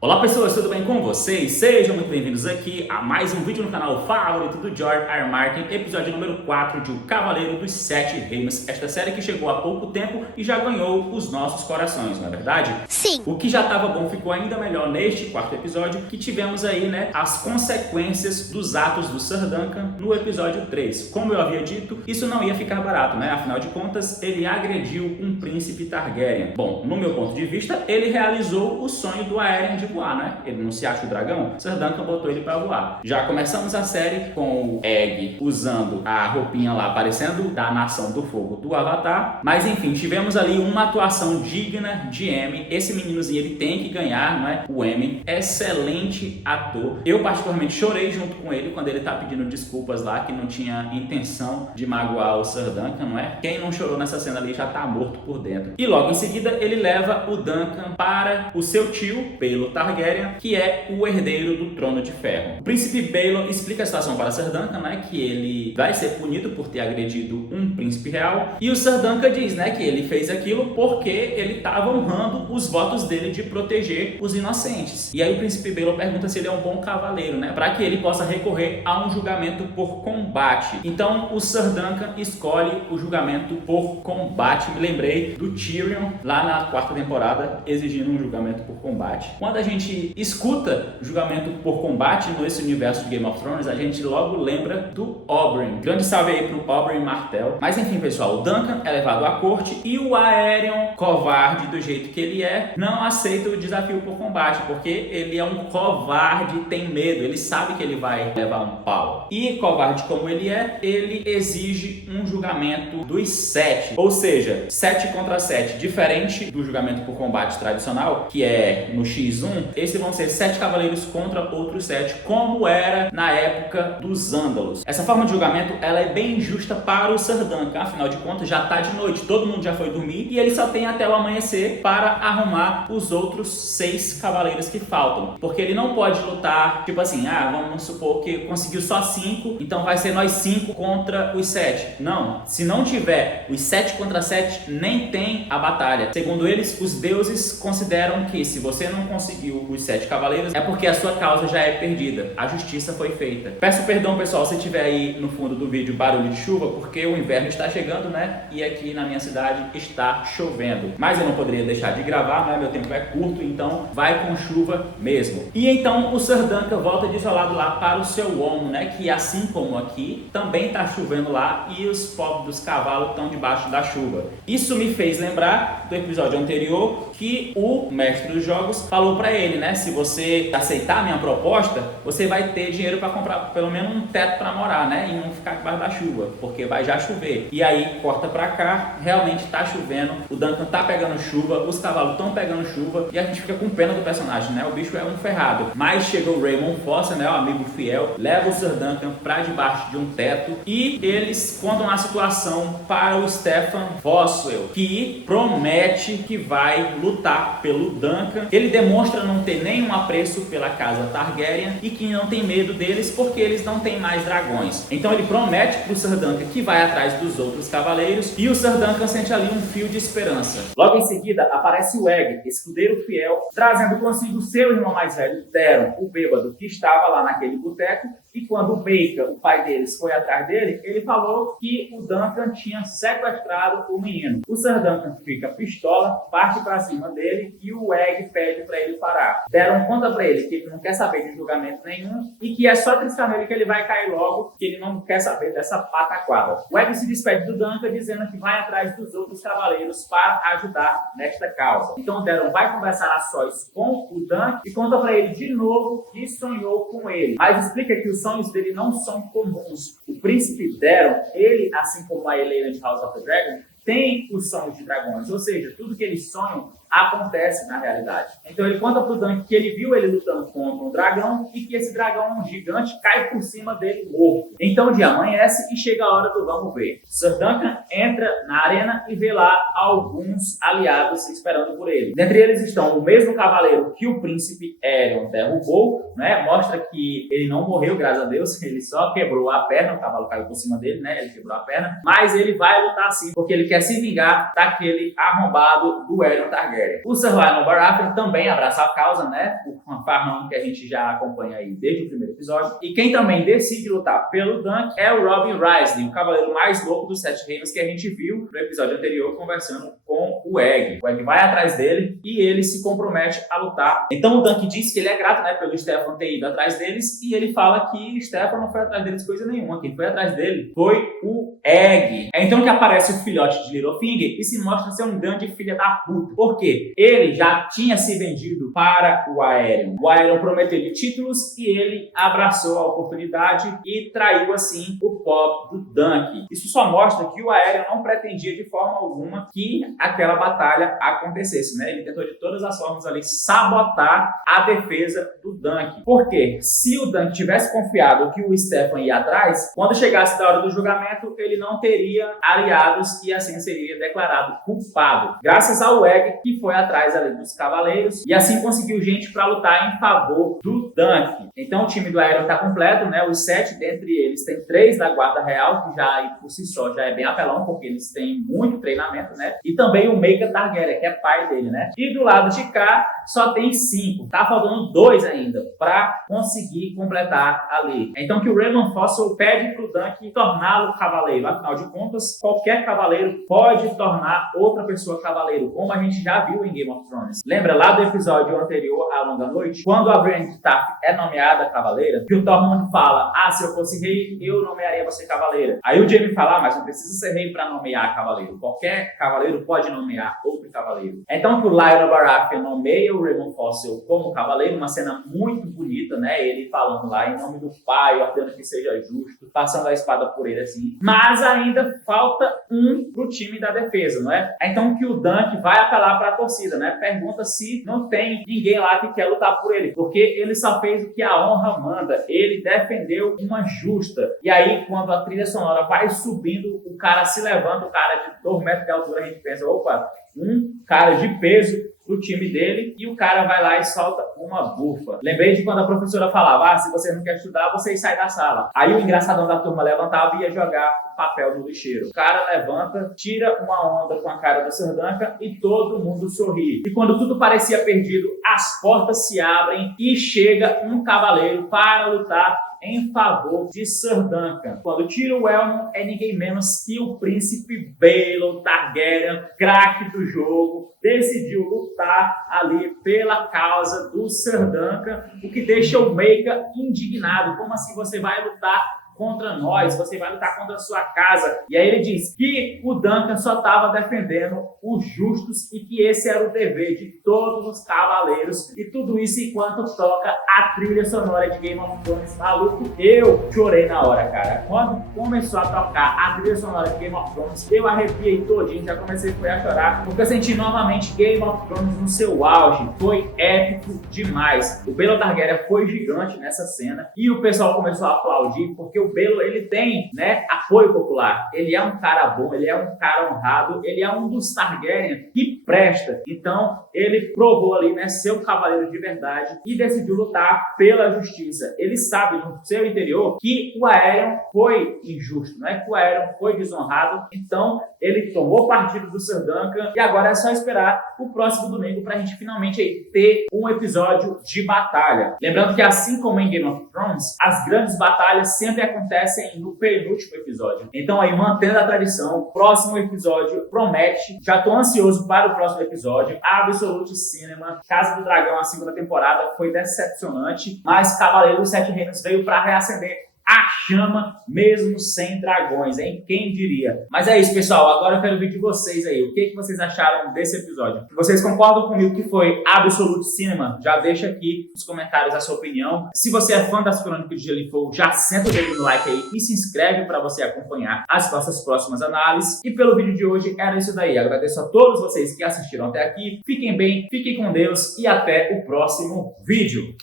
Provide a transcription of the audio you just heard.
Olá pessoas, tudo bem com vocês? Sejam muito bem-vindos aqui a mais um vídeo no canal favorito do George R. R. Martin, episódio número 4 de O Cavaleiro dos Sete Reinos, esta série que chegou há pouco tempo e já ganhou os nossos corações, não é verdade? Sim! O que já estava bom ficou ainda melhor neste quarto episódio, que tivemos aí, né, as consequências dos atos do Sir Duncan no episódio 3. Como eu havia dito, isso não ia ficar barato, né? Afinal de contas, ele agrediu um príncipe Targaryen. Bom, no meu ponto de vista, ele realizou o sonho do Aerion de voar, né? Ele não se acha o dragão, Sir Duncan botou ele pra voar. Já começamos a série com o Egg usando a roupinha lá, parecendo da Nação do Fogo do Avatar. Mas enfim, tivemos ali uma atuação digna de Emmy. Esse meninozinho, ele tem que ganhar, não é? O Emmy. Excelente ator. Eu particularmente chorei junto com ele quando ele tá pedindo desculpas lá, que não tinha intenção de magoar o Sir Duncan, não é? Quem não chorou nessa cena ali já tá morto por dentro. E logo em seguida, ele leva o Duncan para o seu tio, Baelor Targaryen, que é o herdeiro do Trono de Ferro. O príncipe Baelor explica a situação para Sir Duncan, né, que ele vai ser punido por ter agredido um príncipe real, e o Sir Duncan diz, né, que ele fez aquilo porque ele estava honrando os votos dele de proteger os inocentes. E aí o príncipe Baelor pergunta se ele é um bom cavaleiro, né, para que ele possa recorrer a um julgamento por combate. Então o Sir Duncan escolhe o julgamento por combate. Me lembrei do Tyrion lá na quarta temporada exigindo um julgamento por combate. Quando a gente escuta julgamento por combate nesse universo de Game of Thrones, a gente logo lembra do Oberyn. Grande salve aí pro Oberyn Martell. Mas enfim, pessoal, o Duncan é levado à corte e o Aerion, covarde do jeito que ele é, não aceita o desafio por combate, porque ele é um covarde, tem medo, ele sabe que ele vai levar um pau. E covarde como ele é, ele exige um julgamento dos 7, ou seja, 7 contra 7, diferente do julgamento por combate tradicional, que é no X1, esses vão ser 7 cavaleiros contra outros 7, como era na época dos Ândalos. Essa forma de julgamento, ela é bem injusta para o Sir Duncan, afinal de contas já tá de noite, todo mundo já foi dormir e ele só tem até o amanhecer para arrumar os outros 6 cavaleiros que faltam, porque ele não pode lutar, tipo assim, vamos supor que conseguiu só 5, então vai ser nós 5 contra os 7. Não, se não tiver os 7 contra 7, nem tem a batalha. Segundo eles, os deuses consideram que se você não conseguiu os 7 cavaleiros, é porque a sua causa já é perdida. A justiça foi feita. Peço perdão, pessoal, se tiver aí no fundo do vídeo barulho de chuva, porque o inverno está chegando, né? E aqui na minha cidade está chovendo. Mas eu não poderia deixar de gravar, né? Meu tempo é curto, então vai com chuva mesmo. E então o Sir Duncan volta de seu lado lá para o seu homo, né? Que assim como aqui, também está chovendo lá e os pobres dos cavalos estão debaixo da chuva. Isso me fez lembrar do episódio anterior que o mestre dos jogos falou para ele, né? Se você aceitar a minha proposta, você vai ter dinheiro para comprar pelo menos um teto para morar, né? E não ficar debaixo da chuva, porque vai já chover. E aí corta para cá, realmente tá chovendo, o Duncan tá pegando chuva, os cavalos estão pegando chuva e a gente fica com pena do personagem, né? O bicho é um ferrado. Mas chega o Raymond Foster, né? O amigo fiel, leva o Sir Duncan para debaixo de um teto e eles contam a situação para o Stefan Boswell, que promete que vai lutar pelo Duncan. Ele demonstra não ter nenhum apreço pela casa Targaryen e que não tem medo deles porque eles não têm mais dragões. Então ele promete pro Sir Duncan que vai atrás dos outros cavaleiros e o Sir Duncan sente ali um fio de esperança. Logo em seguida aparece o Egg, escudeiro fiel, trazendo consigo seu irmão mais velho, Daeron, o bêbado, que estava lá naquele boteco. E quando o Baker, o pai deles, foi atrás dele, ele falou que o Duncan tinha sequestrado o menino. O Sir Duncan fica pistola, parte para cima dele e o Egg pede para ele parar. Deram conta para ele que ele não quer saber de julgamento nenhum e que é só triscar nele que ele vai cair logo, que ele não quer saber dessa pataquada. O Egg se despede do Duncan dizendo que vai atrás dos outros cavaleiros para ajudar nesta causa. Então Daeron vai conversar a sós com o Duncan e conta para ele de novo que sonhou com ele. Mas explica que os sonhos dele não são comuns. O príncipe Daeron, ele, assim como a Helena de House of the Dragon, tem os sonhos de dragões, ou seja, tudo que eles sonham acontece na realidade. Então ele conta pro Duncan que ele viu ele lutando contra um dragão e que esse dragão gigante cai por cima dele morto. Então o dia amanhece e chega a hora do vamos ver. Sir Duncan entra na arena e vê lá alguns aliados esperando por ele. Dentre eles estão o mesmo cavaleiro que o príncipe Aerion derrubou, né? Mostra que ele não morreu, graças a Deus, ele só quebrou a perna, o cavalo caiu por cima dele, né? Ele quebrou a perna, mas ele vai lutar sim, porque ele quer se vingar daquele arrombado do Aerion Targaryen. Targaryen. O Sir Lionel Baratheon também abraça a causa, né? O fanfarrão que a gente já acompanha aí desde o primeiro episódio. E quem também decide lutar pelo Dunk é o Robin Wrisley, o cavaleiro mais louco dos Sete Reinos que a gente viu no episódio anterior conversando com o Egg. O Egg vai atrás dele e ele se compromete a lutar. Então o Dunk diz que ele é grato, né, pelo Stefan ter ido atrás deles, e ele fala que Stefan não foi atrás deles coisa nenhuma. Quem foi atrás dele foi o Egg. É então que aparece o filhote de Littlefinger e se mostra ser um grande filho da puta. Por quê? Ele já tinha se vendido para o Aerion. O Aerion prometeu-lhe títulos e ele abraçou a oportunidade e traiu assim o pobre do Dunk. Isso só mostra que o Aerion não pretendia de forma alguma que aquela batalha acontecesse, né? Ele tentou de todas as formas ali sabotar a defesa do Dunk. Por quê? Se o Dunk tivesse confiado que o Stefan ia atrás, quando chegasse da hora do julgamento, ele não teria aliados e assim seria declarado culpado. Graças ao Egg, que foi atrás ali dos cavaleiros e assim conseguiu gente para lutar em favor do Dunk. Então o time do Aerion está completo, né? Os 7 dentre eles tem 3 da Guarda Real, que já aí por si só já é bem apelão, porque eles têm muito treinamento, né? E também o Maegor Targaryen, que é pai dele, né? E do lado de cá só tem 5. Tá faltando 2 ainda para conseguir completar ali. Então que o Raymond Fossil pede pro Dunk torná-lo cavaleiro. Afinal de contas, qualquer cavaleiro pode tornar outra pessoa cavaleiro, como a gente já viu em Game of Thrones. Lembra lá do episódio anterior, A Longa Noite? Quando a Brienne de Tarth é nomeada cavaleira, que o Tormund fala, se eu fosse rei, eu nomearia você cavaleira. Aí o Jaime fala, mas não precisa ser rei para nomear cavaleiro. Qualquer cavaleiro pode nomear outro cavaleiro. Então que o Lionel Baratheon nomeia o Raymond Fossil como cavaleiro, uma cena muito bonita, né? Ele falando lá em nome do pai, ordenando que seja justo, passando a espada por ele assim. Mas ainda falta um pro time da defesa, não é? Então que o Dunk vai apelar para a torcida, né? Pergunta se não tem ninguém lá que quer lutar por ele, porque ele só fez o que a honra manda. Ele defendeu uma justa. E aí, quando a trilha sonora vai subindo, o cara se levanta, o cara de 2 metros de altura, a gente pensa, opa, um cara de peso pro time dele, e o cara vai lá e solta uma bufa. Lembrei de quando a professora falava, se você não quer estudar, você sai da sala. Aí o engraçadão da turma levantava e ia jogar papel no lixeiro. O cara levanta, tira uma onda com a cara do Sir Duncan e todo mundo sorri. E quando tudo parecia perdido, as portas se abrem e chega um cavaleiro para lutar em favor de Sir Duncan. Quando tira o elmo, é ninguém menos que o príncipe Baelon Targaryen, craque do jogo, decidiu lutar ali pela causa do Sir Duncan, o que deixa o Maegor indignado. Como assim você vai lutar contra nós, você vai lutar contra a sua casa? E aí ele diz que o Duncan só estava defendendo os justos e que esse era o dever de todos os cavaleiros. E tudo isso enquanto toca a trilha sonora de Game of Thrones. Maluco, eu chorei na hora, cara. Quando começou a tocar a trilha sonora de Game of Thrones, eu arrepiei todinho, já comecei a chorar, porque eu senti novamente Game of Thrones no seu auge. Foi épico demais. O Baelon Targaryen foi gigante nessa cena e o pessoal começou a aplaudir, porque o Baelon, ele tem, né, apoio popular. Ele é um cara bom, ele é um cara honrado, ele é um dos Targaryen que presta. Então, ele provou ali, né, ser um cavaleiro de verdade e decidiu lutar pela justiça. Ele sabe no seu interior que o Aerion foi injusto, né, que o Aerion foi desonrado. Então, ele tomou partido do Sir Duncan e agora é só esperar o próximo domingo para a gente finalmente aí ter um episódio de batalha. Lembrando que assim como em Game of Thrones, as grandes batalhas sempre acontecem no penúltimo episódio. Então aí, mantendo a tradição, o próximo episódio promete. Já tô ansioso para o próximo episódio. Absolute Cinema, Casa do Dragão, a 2ª temporada foi decepcionante, mas Cavaleiro dos Sete Reinos veio para reacender a chama, mesmo sem dragões, hein? Quem diria? Mas é isso, pessoal. Agora eu quero ouvir de vocês aí. O que vocês acharam desse episódio? Vocês concordam comigo que foi Absolute Cinema? Já deixa aqui nos comentários a sua opinião. Se você é fã das Crônicas de Gelo e Fogo, já senta o dedo no like aí e se inscreve para você acompanhar as nossas próximas análises. E pelo vídeo de hoje era isso daí. Agradeço a todos vocês que assistiram até aqui. Fiquem bem, fiquem com Deus e até o próximo vídeo.